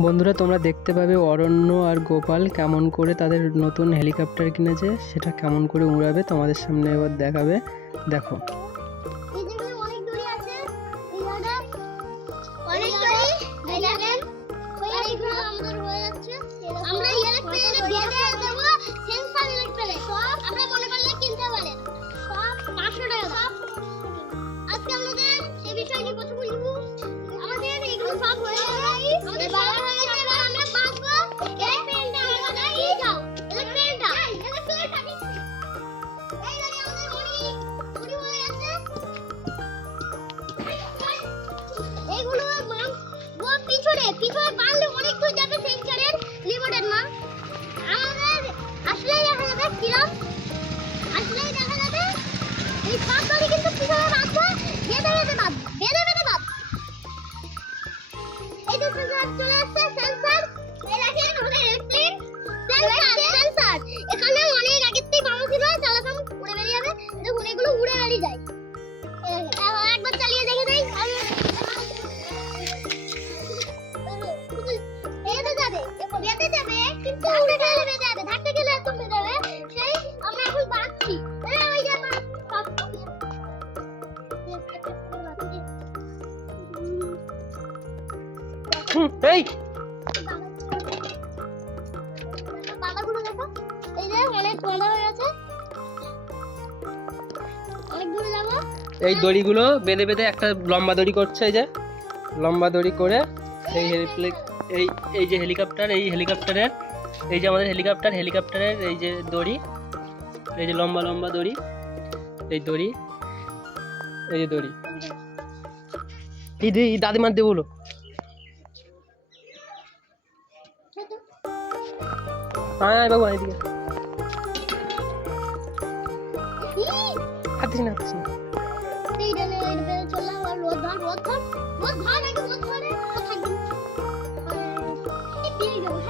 বন্ধুরা, তোমরা দেখতে পাবে অরণ্য আর গোপাল কেমন করে তাদের নতুন হেলিকপ্টার কিনেছে। সেটা কেমন করে উড়াবে তোমাদের সামনে এবার দেখাবে। দেখো। এই! এই দড়িগুলো বেঁধে বেঁধে একটা লম্বা দড়ি করছে এই যে। লম্বা দড়ি করে এই এই এই যে হেলিকপ্টার এই হেলিকপ্টারের এই যে আমাদের হেলিকপ্টার হেলিকপ্টারের এই যে দড়ি। এই যে লম্বা লম্বা দড়ি। এই দড়ি। এই যে দড়ি। এই দে এই দাদিমার দে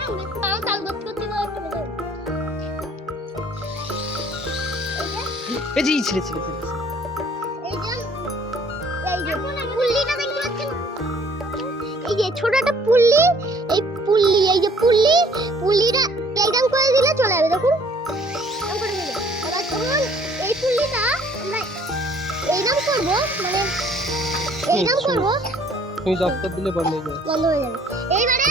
উড়ে তাও তাল করতে করতে এবার একটু বেড়ে যাব। এই যে ছেলে ছেলে ছেলে ছোট একটা পুল্লি এই পুল্লি এই যে পুল্লি পুল্লিটা একদম করে দিলে চলে যাবে দেখুন। এবার যখন এই ফুলটা আমরা এইরকম করব মানে এইরকম করব তুমি করে দিলে বন্ধ হয়ে যাবে। বন্ধ হয়ে যাবে। এইবারে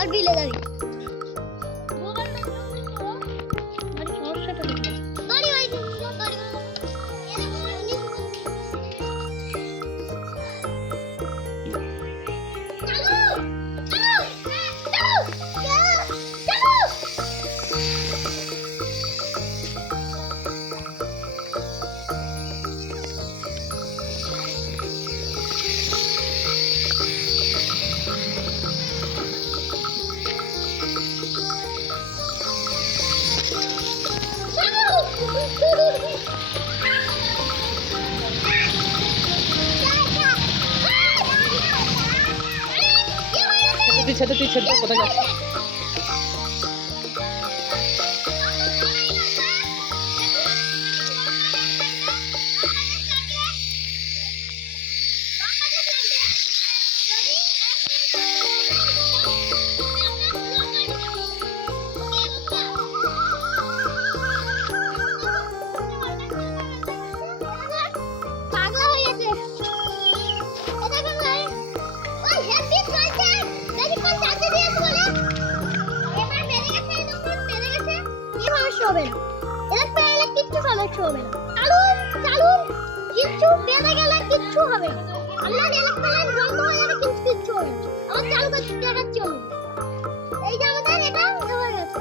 না, আর বিলে তুই ছেড়ে তুই ছেড়ে কোথায় যাচ্ছিস? হবে না। এটা পেলে কিচ্ছু সমস্যা হবে না। চালুন চালুন, কিচ্ছু গেলে কিচ্ছু হবে না। বন্ধ হয়ে যাবে কিন্তু কিচ্ছু হবে না। আমার চালু এই যে আমাদের এটা হয়ে গেছে।